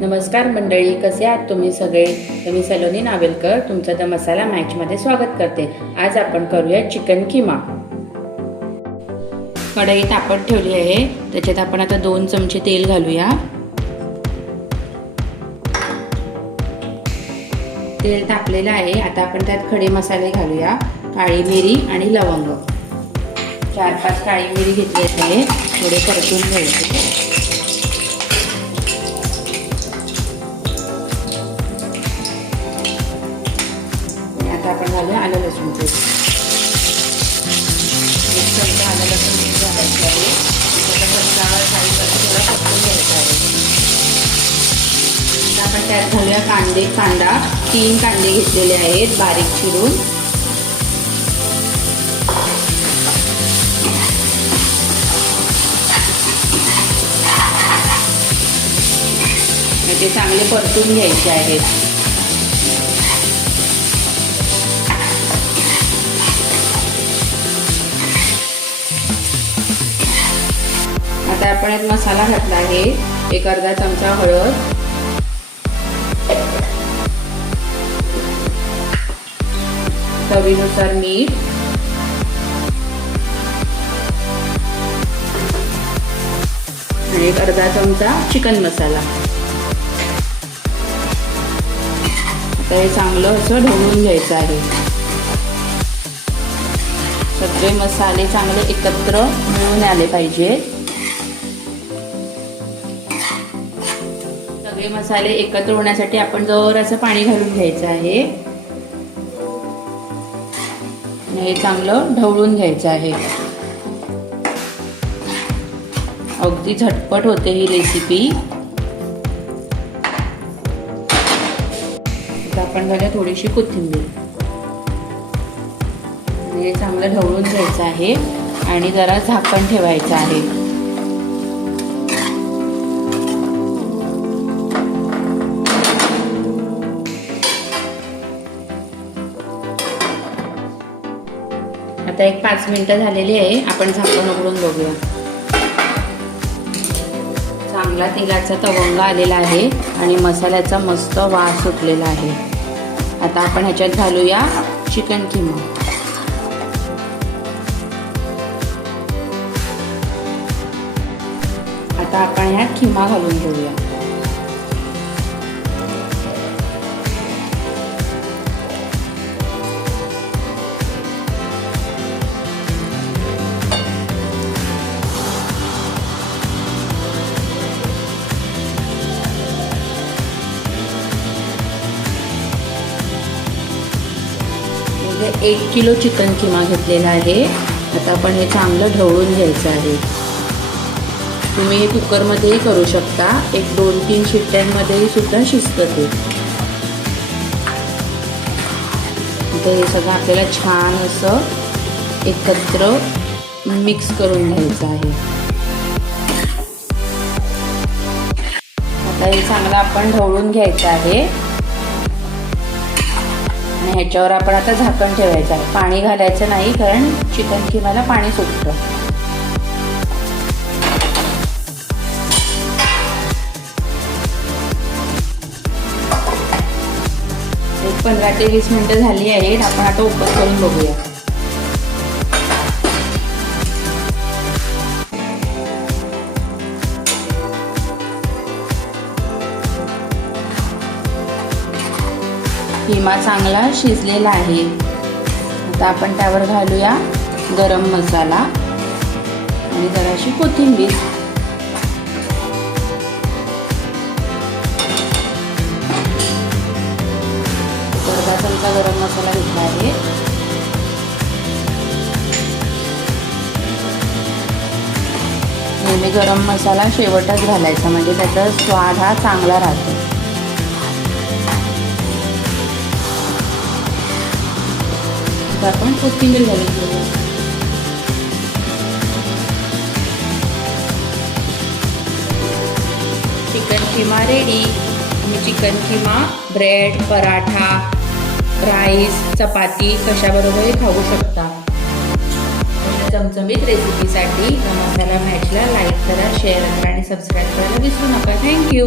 नमस्कार मंडळी, कसे आहात तुम्ही सगळे? तर मी सलोनी नावेलकर तुमचं द मसाला मॅचमध्ये स्वागत करते। आज आपण करूया चिकन किमा। कढई तापत ठेवली आहे, त्याच्यात आपण आता 2 चमचे तेल घालूया। तेल तापलेलं आहे, आता आपण त्यात खडे मसाले घालूया। काळी मिरी आणि लवंग, 4-5 काळी मिरी घेतली आहे, थोडे परतून घ्यायचे। आपण घालूया आलं लसूण पेस्ट, 1 चमचा आलं लसूण पेस्ट घालायचं आहे। त्याचा कच्चा साईडपासून थोडा परतून घ्यायचा आहे। आपण त्यात घालूया कांदा 3 कांदे घेतलेले आहेत बारीक चिरून। ते चांगले परतून घ्यायचे आहेत। आता आपण एक मसाला घातला आहे, 1 अर्धा चमचा हळद, चवीनुसार मीठ, आणि 1 अर्धा चमचा चिकन मसाला। आता हे चांगलं असं ढवळून घ्यायचं आहे। सगळे मसाले चांगले एकत्र मिळून आले पाहिजे। सगळे मसाले एकत्र होण्यासाठी आपण जरासं पाणी घालून घ्यायचं आहे। हे चांगलं ढवळून घ्यायचं आहे। अगदी झटपट होते ही रेसिपी। आता आपण घालूया थोडीशी कोथिंबीर। हे चांगलं ढवळून घ्यायचं आहे आणि जरा झाकण ठेवायचं आहे। आता 5 मिनिटं झालेली आहे, आपण झाकण उघडून बघूया। चांगला तेलाचा तवंग आलेला आहे आणि मसाल्याचा मस्त वास सुटलेला आहे। आता आपण ह्याच्यात घालूया चिकन किमा। आता आपण ह्यात किमा घालून घेऊया। म्हणजे 1 किलो चिकन किमा घेतलेला आहे। आता आपण हे चांगलं ढवळून घ्यायचं आहे। तुम्ही हे कुकरमध्येही करू शकता, 1-2-3 शिट्ट्यांमध्येही सुद्धा शिजतं ते। आता हे सगळं आपल्याला छान असं एकत्र मिक्स करून घ्यायचं आहे। आता हे चांगलं आपण ढवळून घ्यायचं आहे आणि ह्याच्यावर आपण आता झाकण ठेवायचं आहे। पाणी घालायचं नाही, कारण चिकन किमाला पाणी सुटतं। 15 ते 20 मिनिटं झाली आहेत, आपण आता ओपन करून बघूया। किमा चांगला शिजलेला आहे। आता आपण त्यावर घालूया गरम मसाला आणि जराशी कोथिंबीर। अर्धा चमचा गरम मसाला घेतला आहे। नेहमी गरम मसाला शेवटच घालायचा, म्हणजे त्याचा स्वाद हा चांगला राहतो। आपण कोथिंबीर घालून घेऊया। Chicken keema ready. तुम्ही chicken keema bread, paratha, rice, chapati कशाबरोबरही खाऊ शकता। चमचमीत रेसिपीसाठी मसाला मॅचला लाईक करा, शेअर करा आणि सबस्क्राईब करायला विसरू नका। थँक्यू।